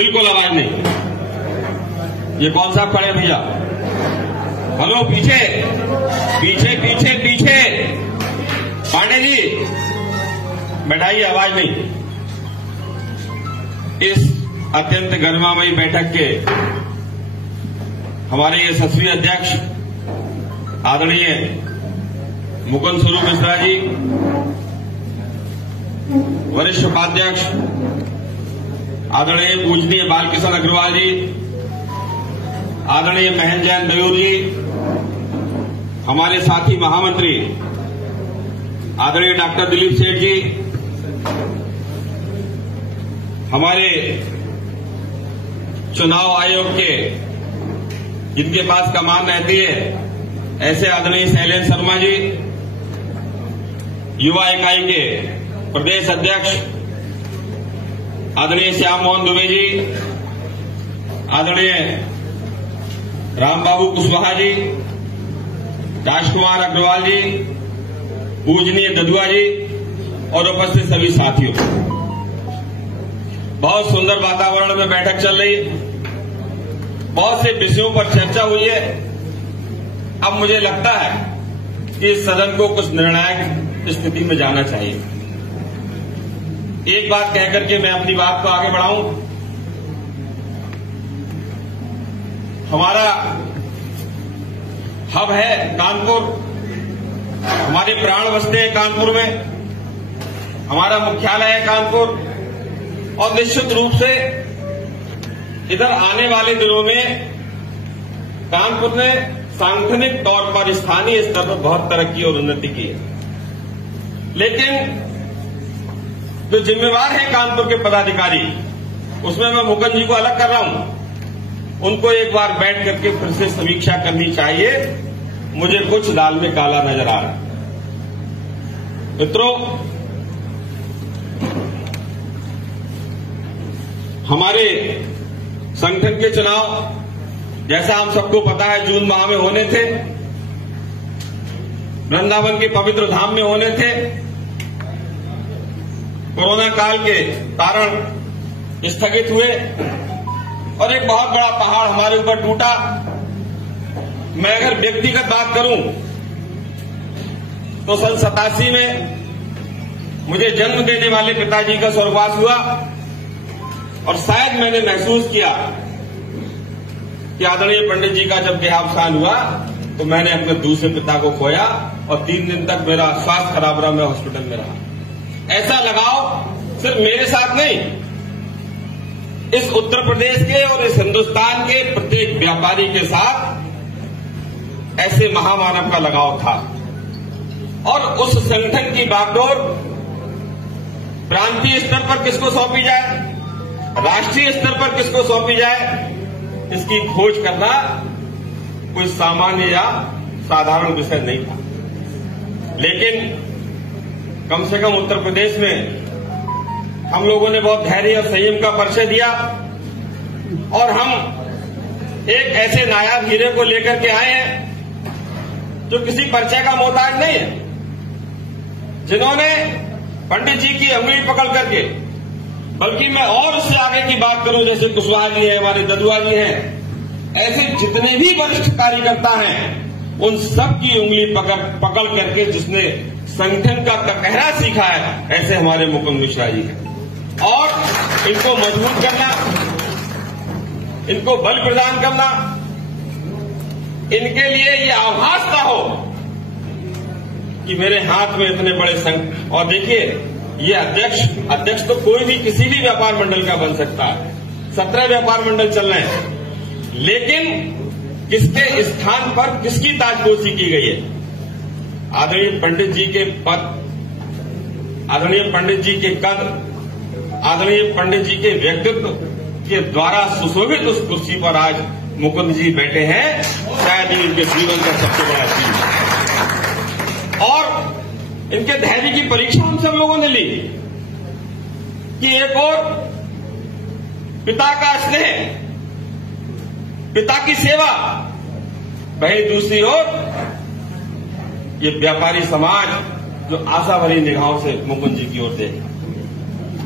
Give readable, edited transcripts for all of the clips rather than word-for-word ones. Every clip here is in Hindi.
बिल्कुल आवाज नहीं। ये कौन साहब खड़े भैया? हेलो, पीछे पीछे पीछे पीछे। पांडे जी बैठाइए, आवाज नहीं। इस अत्यंत गरिमामयी बैठक के हमारे यशस्वी अध्यक्ष आदरणीय मुकुंद स्वरूप मिश्रा जी, वरिष्ठ उपाध्यक्ष आदरणीय पूजनीय बालकिशन अग्रवाल जी, आदरणीय महेंद्र जैन मयूर जी, हमारे साथी महामंत्री आदरणीय डॉक्टर दिलीप सेठ जी, हमारे चुनाव आयोग के जिनके पास कमान रहती है ऐसे आदरणीय शैलेंद्र शर्मा जी, युवा इकाई के प्रदेश अध्यक्ष आदरणीय श्याम मोहन दुबे जी, आदरणीय रामबाबू कुशवाहा जी, राजकुमार अग्रवाल जी, पूजनीय ददुआ जी और उपस्थित सभी साथियों, बहुत सुंदर वातावरण में बैठक चल रही है। बहुत से विषयों पर चर्चा हुई है। अब मुझे लगता है कि इस सदन को कुछ निर्णायक स्थिति में जाना चाहिए। एक बात कहकर के मैं अपनी बात को आगे बढ़ाऊं। हमारा हब है कानपुर, हमारे प्राण बसते हैं कानपुर में, हमारा मुख्यालय है कानपुर, और निश्चित रूप से इधर आने वाले दिनों में कानपुर ने सांगठनिक तौर पर स्थानीय स्तर पर बहुत तरक्की और उन्नति की है। लेकिन जो जिम्मेवार है कानपुर के पदाधिकारी, उसमें मैं मुकुंद जी को अलग कर रहा हूं, उनको एक बार बैठ करके फिर से समीक्षा करनी चाहिए। मुझे कुछ दाल में काला नजर आ रहा है। मित्रों, हमारे संगठन के चुनाव जैसा हम सबको पता है जून माह में होने थे, वृंदावन के पवित्र धाम में होने थे। कोरोना काल के कारण स्थगित हुए और एक बहुत बड़ा पहाड़ हमारे ऊपर टूटा। मैं अगर व्यक्तिगत बात करूं तो सन 87 में मुझे जन्म देने वाले पिताजी का स्वर्गवास हुआ और शायद मैंने महसूस किया कि आदरणीय पंडित जी का जब देहावसान हुआ तो मैंने अपने दूसरे पिता को खोया और 3 दिन तक मेरा स्वास्थ्य खराब रहा, मैं हॉस्पिटल में रहा। ऐसा लगाव सिर्फ मेरे साथ नहीं, इस उत्तर प्रदेश के और इस हिंदुस्तान के प्रत्येक व्यापारी के साथ ऐसे महामानव का लगाव था। और उस संगठन की बागडोर प्रांतीय स्तर पर किसको सौंपी जाए, राष्ट्रीय स्तर पर किसको सौंपी जाए, इसकी खोज करना कोई सामान्य या साधारण विषय नहीं था। लेकिन कम से कम उत्तर प्रदेश में हम लोगों ने बहुत धैर्य और संयम का परिचय दिया और हम एक ऐसे नायाब हीरे को लेकर के आए हैं जो किसी परिचय का मोहताज नहीं है, जिन्होंने पंडित जी की अंगुली पकड़ करके, बल्कि मैं और उससे आगे की बात करूं, जैसे कुशवाहा जी हैं, हमारे ददुआ जी हैं, ऐसे जितने भी वरिष्ठ कार्यकर्ता हैं, उन सब की उंगली पकड़ करके जिसने संगठन का कहना सीखा है, ऐसे हमारे मुकुंद मिश्रा जी हैं। और इनको मजबूत करना, इनको बल प्रदान करना, इनके लिए ये आभास ना हो कि मेरे हाथ में इतने बड़े संघ। और देखिए, ये अध्यक्ष तो कोई भी किसी भी व्यापार मंडल का बन सकता है। 17 व्यापार मंडल चल रहे हैं, लेकिन किसके स्थान पर किसकी ताजपोशी की गई है? आदरणीय पंडित जी के पद, आदरणीय पंडित जी के कद, आदरणीय पंडित जी के व्यक्तित्व के द्वारा सुशोभित उस कुर्सी पर आज मुकुंद जी बैठे हैं। शायद इनके जीवन का सबसे बड़ा चीज है। और इनके धैर्य की परीक्षा हम सब लोगों ने ली कि एक और पिता का स्नेह, पिता की सेवा, वहीं दूसरी ओर ये व्यापारी समाज जो आशा भरी निगाहों से मुकुंद जी की ओर देखे,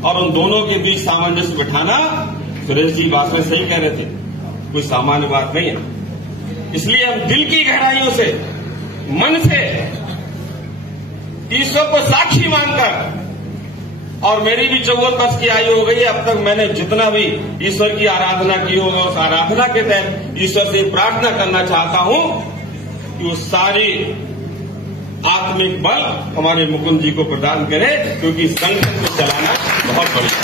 और उन दोनों के बीच सामंजस्य बिठाना सुरेश जी बात में सही कह रहे थे, कोई सामान्य बात नहीं है। इसलिए हम दिल की गहराइयों से, मन से ईश्वर को साक्षी मानकर, और मेरी भी 54 वर्ष की आयु हो गई है, अब तक मैंने जितना भी ईश्वर की आराधना की होगा उस आराधना के तहत ईश्वर से प्रार्थना करना चाहता हूं कि वो सारी आत्मिक बल हमारे मुकुंद जी को प्रदान करे, क्योंकि संगठन को चलाना बहुत बड़ी है।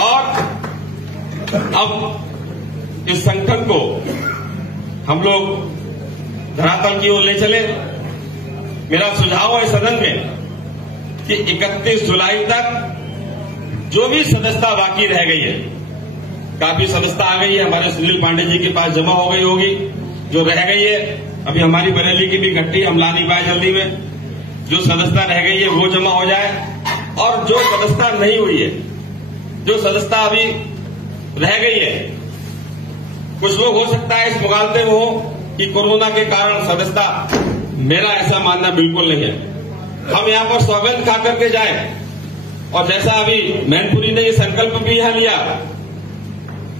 और अब इस संगठन को हम लोग धरातल की ओर ले चले। मेरा सुझाव है सदन में कि 31 जुलाई तक जो भी सदस्यता बाकी रह गई है, काफी सदस्यता आ गई है, हमारे सुनील पांडे जी के पास जमा हो गई होगी, जो रह गई है अभी हमारी बरेली की भी इकट्ठी हम ला नहीं पाए जल्दी में, जो सदस्यता रह गई है वो जमा हो जाए, और जो सदस्यता नहीं हुई है, जो सदस्यता अभी रह गई है, कुछ लोग हो सकता है इस मुगालते में हो कि कोरोना के कारण सदस्यता, मेरा ऐसा मानना बिल्कुल नहीं है। हम यहां पर सौगंध खा करके जाए, और जैसा अभी मैनपुरी ने ये संकल्प भी यहां लिया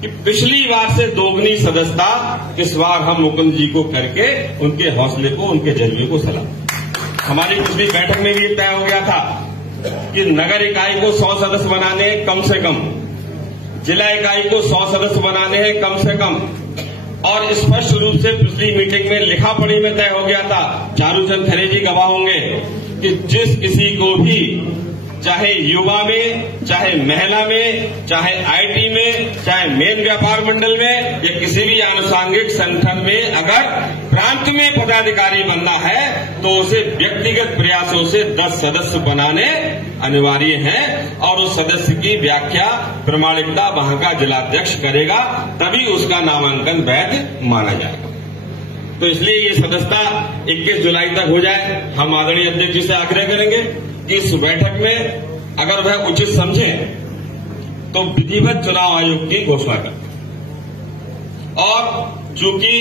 कि पिछली बार से दोगुनी सदस्यता इस बार हम मुकुंद जी को करके उनके हौसले को, उनके जज्बे को सलाम। हमारी पिछली बैठक में भी तय हो गया था कि नगर इकाई को 100 सदस्य बनाने हैं कम से कम, जिला इकाई को 100 सदस्य बनाने हैं कम से कम, और स्पष्ट रूप से पिछली मीटिंग में लिखा पढ़ी में तय हो गया था, चारूचंद खरे जी गवाह होंगे, कि जिस किसी को भी चाहे युवा में, चाहे महिला में, चाहे आईटी में, चाहे मेन व्यापार मंडल में, या किसी भी आनुषांगिक संगठन में अगर प्रांत में पदाधिकारी बनना है तो उसे व्यक्तिगत प्रयासों से 10 सदस्य बनाने अनिवार्य हैं, और उस सदस्य की व्याख्या प्रमाणिकता वहां का जिलाध्यक्ष करेगा, तभी उसका नामांकन वैध माना जाएगा। तो इसलिए ये सदस्यता 21 जुलाई तक हो जाए। हम आदरणीय अध्यक्ष जी से आग्रह करेंगे कि इस बैठक में अगर वह उचित समझे तो विधिवत चुनाव आयोग की घोषणा करें। और चूंकि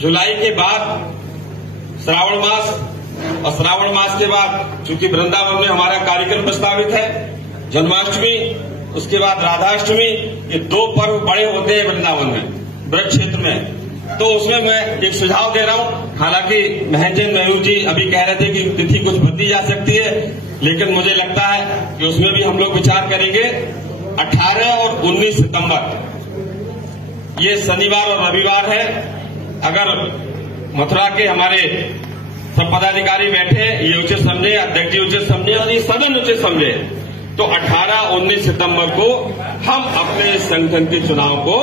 जुलाई के बाद श्रावण मास, और श्रावण मास के बाद चूंकि वृंदावन में हमारा कार्यक्रम प्रस्तावित है, जन्माष्टमी, उसके बाद राधाष्टमी, ये 2 पर्व बड़े होते हैं वृंदावन में, ब्रज क्षेत्र में, तो उसमें मैं एक सुझाव दे रहा हूं। हालांकि महंजन मयूर जी अभी कह रहे थे कि तिथि कुछ बदली जा सकती है, लेकिन मुझे लगता है कि उसमें भी हम लोग विचार करेंगे। 18 और 19 सितंबर ये शनिवार और रविवार है। अगर मथुरा के हमारे सब पदाधिकारी बैठे, ये उचित समझे, अध्यक्ष जी उचित समझे और ये सदन उचित समझे, तो 18-19 सितंबर को हम अपने संगठन के चुनाव को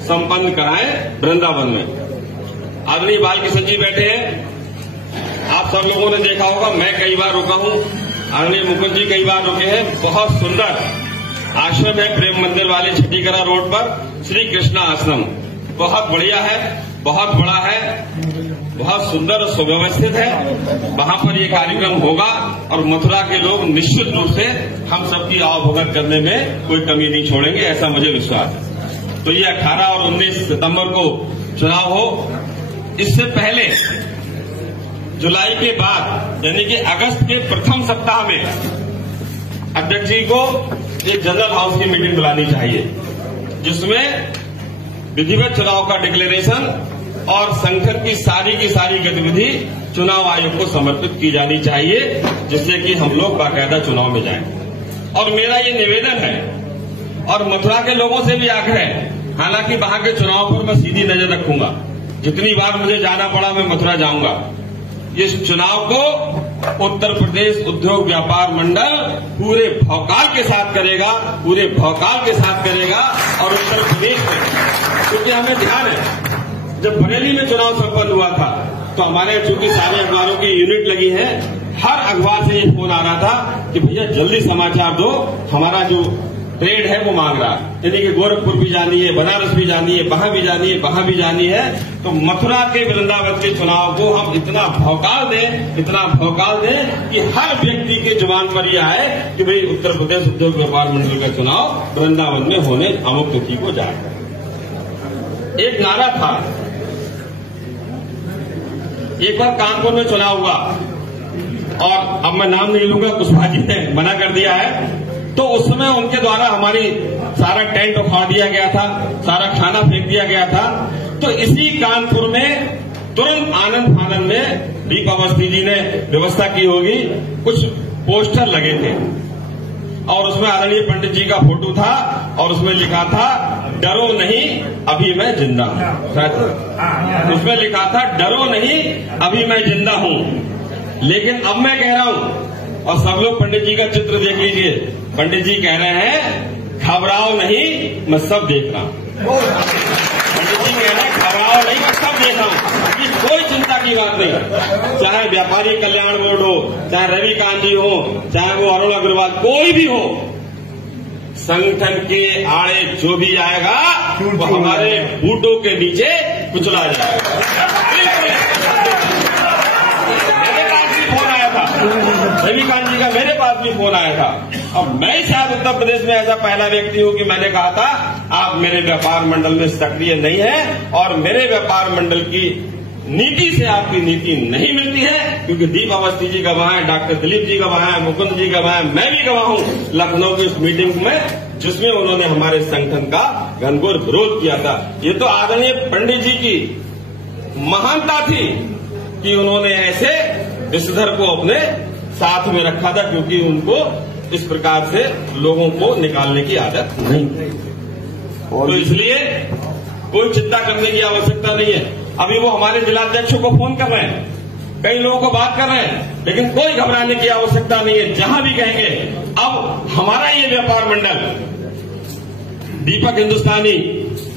संपन्न कराएं वृंदावन में। आदरणीय बाल किशन जी बैठे हैं, आप सब लोगों ने देखा होगा, मैं कई बार रुका हूं, आदरणीय मुकुंद जी कई बार रुके हैं। बहुत सुंदर आश्रम है प्रेम मंदिर वाले छठीकरा रोड पर, श्री कृष्णा आश्रम, बहुत बढ़िया है, बहुत बड़ा है, बहुत सुंदर और सुव्यवस्थित है। वहां पर ये कार्यक्रम होगा और मथुरा के लोग निश्चित रूप से हम सबकी आवभगत करने में कोई कमी नहीं छोड़ेंगे, ऐसा मुझे विश्वास है। तो ये 18 और 19 सितंबर को चुनाव हो। इससे पहले जुलाई के बाद यानी कि अगस्त के प्रथम सप्ताह में अध्यक्ष जी को एक जनरल हाउस की मीटिंग बुलानी चाहिए, जिसमें विधिवत चुनाव का डिक्लेरेशन और संगठन की सारी गतिविधि चुनाव आयोग को समर्पित की जानी चाहिए, जिससे कि हम लोग बाकायदा चुनाव में जाएं। और मेरा ये निवेदन है और मथुरा के लोगों से भी आग्रह है, हालांकि वहां के चुनाव पर मैं सीधी नजर रखूंगा, जितनी बार मुझे जाना पड़ा मैं मथुरा जाऊंगा। इस चुनाव को उत्तर प्रदेश उद्योग व्यापार मंडल पूरे भौकाल के साथ करेगा, पूरे भौकाल के साथ करेगा। और उत्तर प्रदेश में, क्योंकि हमें ध्यान है, जब बरेली में चुनाव संपन्न हुआ था तो हमारे चूंकि सारे अखबारों की यूनिट लगी है, हर अखबार से ये फोन आ रहा था कि भैया जल्दी समाचार दो, हमारा जो ट्रेड है वो मांग रहा है, यानी कि गोरखपुर भी जानी है, बनारस भी जानी है, वहां भी जानी है, वहां भी जानी है। तो मथुरा के वृंदावन के चुनाव को हम इतना भौकाल दें कि हर व्यक्ति के जुबान पर यह आए कि भाई उत्तर प्रदेश उद्योग व्यापार मंडल का चुनाव वृंदावन में होने अमुक तिथि को जाए। एक नारा था, एक बार कानपुर में चुनाव हुआ और अब मैं नाम नहीं लूंगा, कुशवाहा जी ने मना कर दिया है, तो उस समय उनके द्वारा हमारी सारा टेंट उखाड़ दिया गया था, सारा खाना फेंक दिया गया था। तो इसी कानपुर में तुरंत आनंद फानंद में दीप अवस्थी जी ने व्यवस्था की होगी, कुछ पोस्टर लगे थे और उसमें आदरणीय पंडित जी का फोटो था और उसमें लिखा था डरो नहीं अभी मैं जिंदा हूं। शायद उसमें लिखा था डरो नहीं अभी मैं जिंदा हूं। लेकिन अब मैं कह रहा हूं, और सब लोग पंडित जी का चित्र देख लीजिए, पंडित जी कह रहे हैं घबराओ नहीं मैं सब देख रहा हूं। पंडित जी कह रहे हैं घबराओ नहीं मैं सब देख रहा हूं, कि कोई चिंता की बात नहीं। चाहे व्यापारी कल्याण बोर्ड हो, चाहे रविकांत जी हो, चाहे वो अरुण अग्रवाल, कोई भी हो, संगठन के आड़े जो भी आएगा वो हमारे बूटों के नीचे कुचला जाएगा। मेरे पास भी फोन आया था, रविकांत जी का मेरे पास भी फोन आया था। अब मैं शायद उत्तर प्रदेश में ऐसा पहला व्यक्ति हूं कि मैंने कहा था आप मेरे व्यापार मंडल में सक्रिय नहीं है और मेरे व्यापार मंडल की नीति से आपकी नीति नहीं मिलती है, क्योंकि दीप अवस्थी जी गवाह हैं, डॉक्टर दिलीप जी गवाह हैं, मुकुंद जी गवाह हैं, मैं भी गवाह हूं लखनऊ की उस मीटिंग में जिसमें उन्होंने हमारे संगठन का घनघोर विरोध किया था। ये तो आदरणीय पंडित जी की महानता थी कि उन्होंने ऐसे विषधर को अपने साथ में रखा था, क्योंकि उनको इस प्रकार से लोगों को निकालने की आदत नहीं थी। तो इसलिए कोई चिंता करने की आवश्यकता नहीं है। अभी वो हमारे जिलाध्यक्षों को फोन कर रहे हैं, कई लोगों को बात कर रहे हैं, लेकिन कोई घबराने की आवश्यकता नहीं है। जहां भी कहेंगे, अब हमारा ये व्यापार मंडल दीपक हिंदुस्तानी,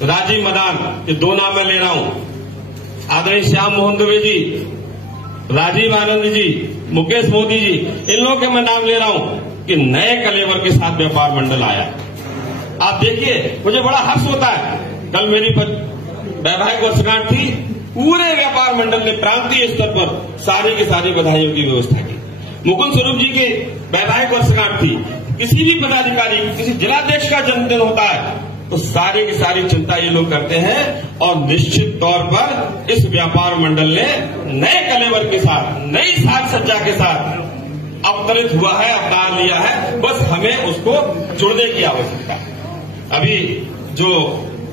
राजीव मदान, ये दो नाम मैं ले रहा हूं, आदरणीय श्याम मोहन दुबे जी, राजीव आनंद जी, मुकेश मोदी जी, इन लोगों के मैं नाम ले रहा हूं कि नए कलेवर के साथ व्यापार मंडल आया। आप देखिए, मुझे बड़ा हर्ष होता है। कल मेरी वैवाहिक वर्षगांठ थी, पूरे व्यापार मंडल ने प्रांतीय स्तर पर सारी की सारी बधाइयों की व्यवस्था की। मुकुंद स्वरूप जी की वैवाहिक वर्षगांठ थी, किसी भी पदाधिकारी, किसी जिलाध्यक्ष का जन्मदिन होता है तो सारी की सारी चिंता ये लोग करते हैं। और निश्चित तौर पर इस व्यापार मंडल ने नए कलेवर के साथ, नई साज सज्जा के साथ अवतरित हुआ है, अवतार लिया है। बस हमें उसको जुड़ने की आवश्यकता है। अभी जो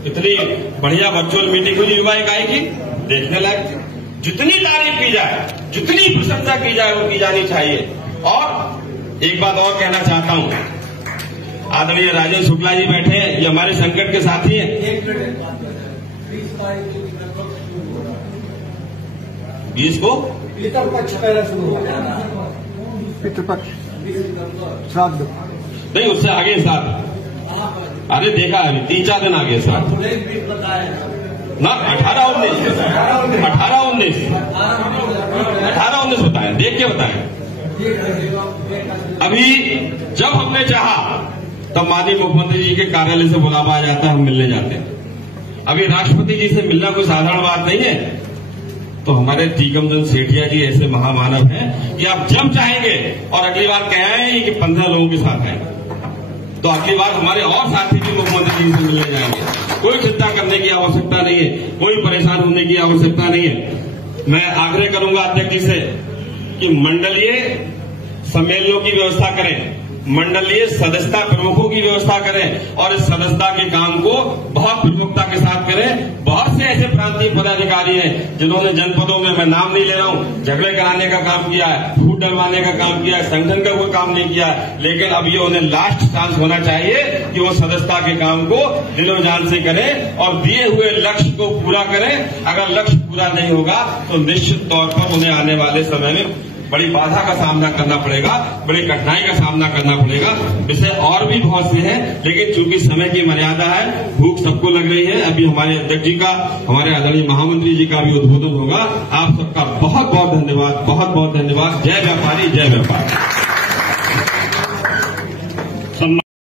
इतनी बढ़िया वर्चुअल मीटिंग हुई युवा इकाई की, देखने लायक, जितनी तारीफ की जाए, जितनी प्रशंसा की जाए वो की जानी चाहिए। और एक बात और कहना चाहता हूं, आदरणीय राजेंद्र शुक्ला जी बैठे हैं, ये हमारे संकट के साथी हैं। 20 को पितृपक्ष पहले शुरू हो जाना, पितृपक्ष श्राद्ध नहीं, उससे आगे साथ। अरे देखा है, 3-4 दिन आगे साथ ना, 18-19 बताएं, देख के बताएं। अभी जब हमने चाहा तब माननीय मुख्यमंत्री जी के कार्यालय से बुलावा आ जाता है, हम मिलने जाते हैं। अभी राष्ट्रपति जी से मिलना कोई साधारण बात नहीं है। तो हमारे टीकमचंद सेठिया जी ऐसे महामानव हैं कि आप जब चाहेंगे, और अगली बार कह रहे हैं कि 15 लोगों के साथ हैं, तो अगली बार हमारे और साथी भी मुख्यमंत्री जी से मिलने जाएंगे। कोई चिंता करने की आवश्यकता नहीं है, कोई परेशान होने की आवश्यकता नहीं है। मैं आग्रह करूंगा अध्यक्ष जी से कि मंडलीय सम्मेलनों की व्यवस्था करें, मंडलीय सदस्यता प्रमुखों की व्यवस्था करें और इस सदस्यता के काम को बहुत प्रमुखता के साथ करें। बहुत से ऐसे प्रांतीय पदाधिकारी हैं जिन्होंने जनपदों में, मैं नाम नहीं ले रहा हूं, झगड़े कराने का काम किया है, फूट डलवाने का काम किया है, संगठन का कोई काम नहीं किया है, लेकिन अब ये उन्हें लास्ट चांस होना चाहिए कि वो सदस्यता के काम को दिलो जान से करें और दिए हुए लक्ष्य को पूरा करें। अगर लक्ष्य पूरा नहीं होगा तो निश्चित तौर पर उन्हें आने वाले समय में बड़ी बाधा का सामना करना पड़ेगा, बड़ी कठिनाई का सामना करना पड़ेगा। विषय और भी बहुत से हैं, लेकिन चूंकि समय की मर्यादा है, भूख सबको लग रही है। अभी हमारे अध्यक्ष जी का, हमारे आदरणीय महामंत्री जी का भी उद्बोधन होगा। आप सबका बहुत बहुत धन्यवाद, बहुत बहुत धन्यवाद। जय व्यापारी, जय व्यापार।